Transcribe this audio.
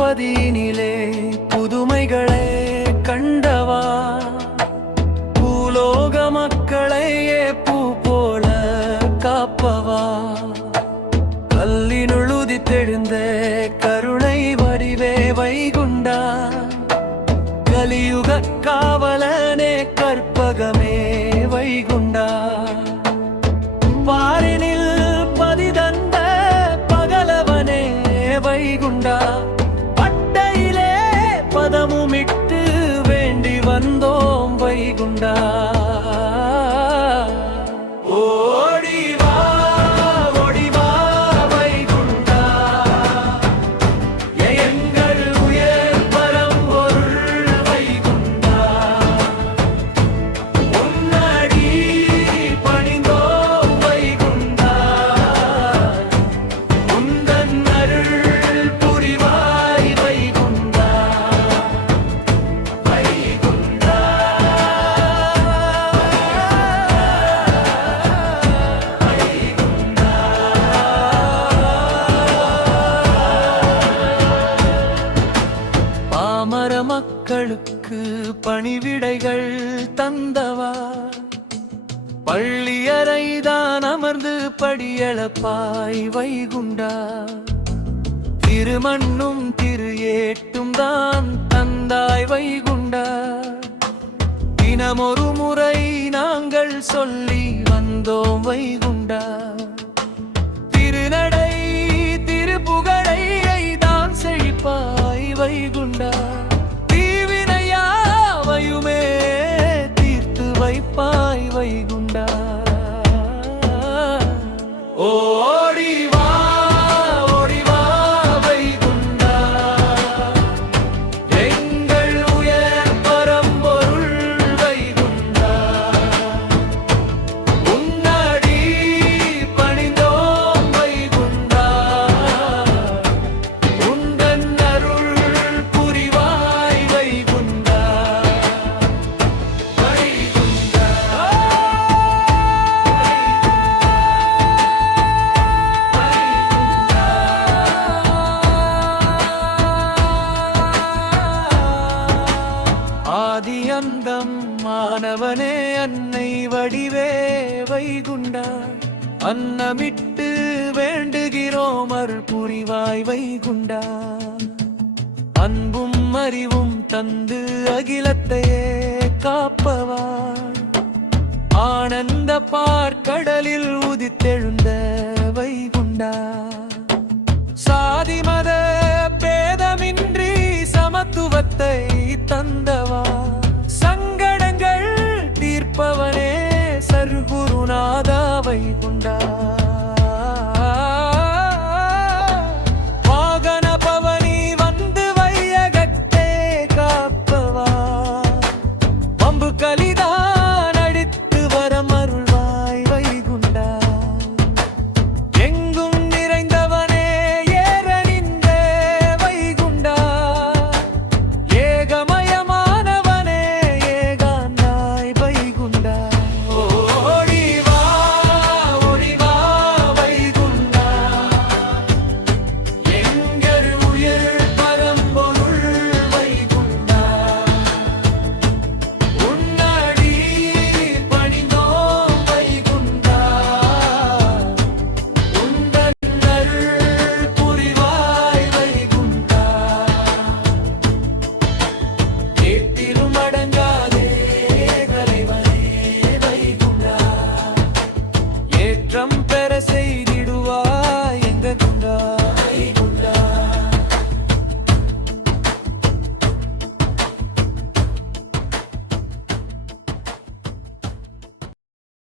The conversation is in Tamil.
பதியினிலே புதுமைகளே கண்டவா, பூலோக மக்களையே பூ போல காப்பவா, கல்லினுள் உதித்தெழுந்த கருணை வடிவே வைகுண்டா, கலியுக காவலனே கற்பகமே வைகுண்டா, பாரினில் பதிதந்த பகலவனே வைகுண்டா, பட்டையிலே பதமுமிட்டு வேண்டி வந்தோம் வைகுண்டா. பாமர மக்களுக்கு பணிவிடைகள் தந்தவா, பள்ளியறைதான் அமர்ந்து படியளப்பாய் வைகுண்டா, திருமண்ணும் திரு ஏட்டும் தான் தந்தாய் வைகுண்டா, தினமொரு முறை நாங்கள் சொல்லி வந்தோம் வைகுண்டா, திருநடை திருப்புகழை தான் செழிப்பாய் வைகுண்டா, தீவினையாவையுமே தீர்த்து வைப்பாய் வைகுண்டா. ஓடி வா ஓடி வா வைகுண்டா, எங்கள் உயர் பரம்பொருள் வைகுண்டா, உன்னடி பணிந்தோம் வைகுண்டா, உந்தன் அருள் புரிவாய் வைகுண்டா, வைகுண்டா. ஆதி அந்தம் மாணவனே அன்னை வடிவே வைகுண்டா, அன்னமிட்டு வேண்டுகிறோம் அருள் புரிவாய் வைகுண்டா, அன்பும் அறிவும் தந்து அகிலத்தையே காப்பவா, ஆனந்த பார்க்கடலில் உதித்தெழுந்த வைகுண்டா, சாதி மத